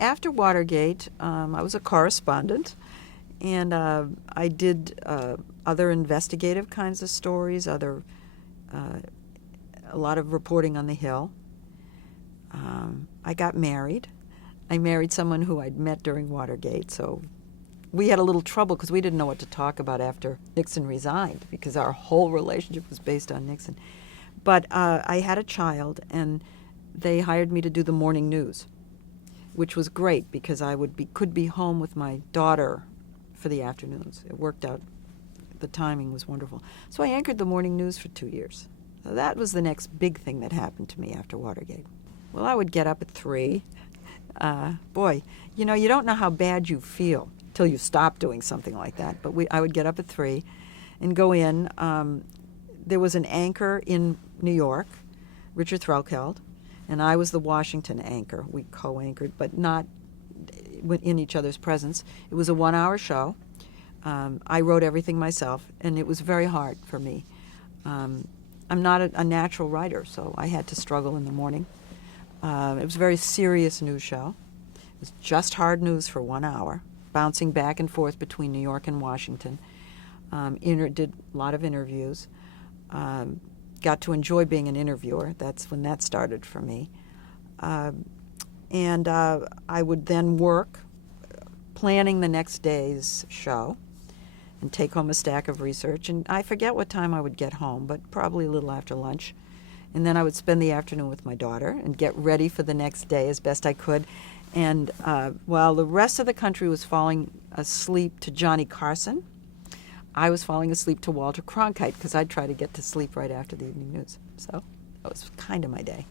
after Watergate, I was a correspondent, and I did other investigative kinds of stories, a lot of reporting on the Hill. I got married. I married someone who I'd met during Watergate, so we had a little trouble because we didn't know what to talk about after Nixon resigned, because our whole relationship was based on Nixon. But I had a child, and they hired me to do the morning news, which was great because I could be home with my daughter for the afternoons. It worked out. The timing was wonderful. So I anchored the morning news for 2 years. So that was the next big thing that happened to me after Watergate. Well, I would get up at 3. Boy, you don't know how bad you feel till you stop doing something like that. But I would get up at 3 and go in. There was an anchor in New York, Richard Threlkeld, and I was the Washington anchor. We co-anchored, but not in each other's presence. It was a 1-hour show. I wrote everything myself, and it was very hard for me. I'm not a natural writer, so I had to struggle in the morning. It was a very serious news show. It was just hard news for 1 hour, bouncing back and forth between New York and Washington. Did a lot of interviews. Got to enjoy being an interviewer. That's when that started for me. And I would then work planning the next day's show and take home a stack of research. And I forget what time I would get home, but probably a little after lunch. And then I would spend the afternoon with my daughter and get ready for the next day as best I could. And while the rest of the country was falling asleep to Johnny Carson, I was falling asleep to Walter Cronkite because I'd try to get to sleep right after the evening news. So that was kind of my day.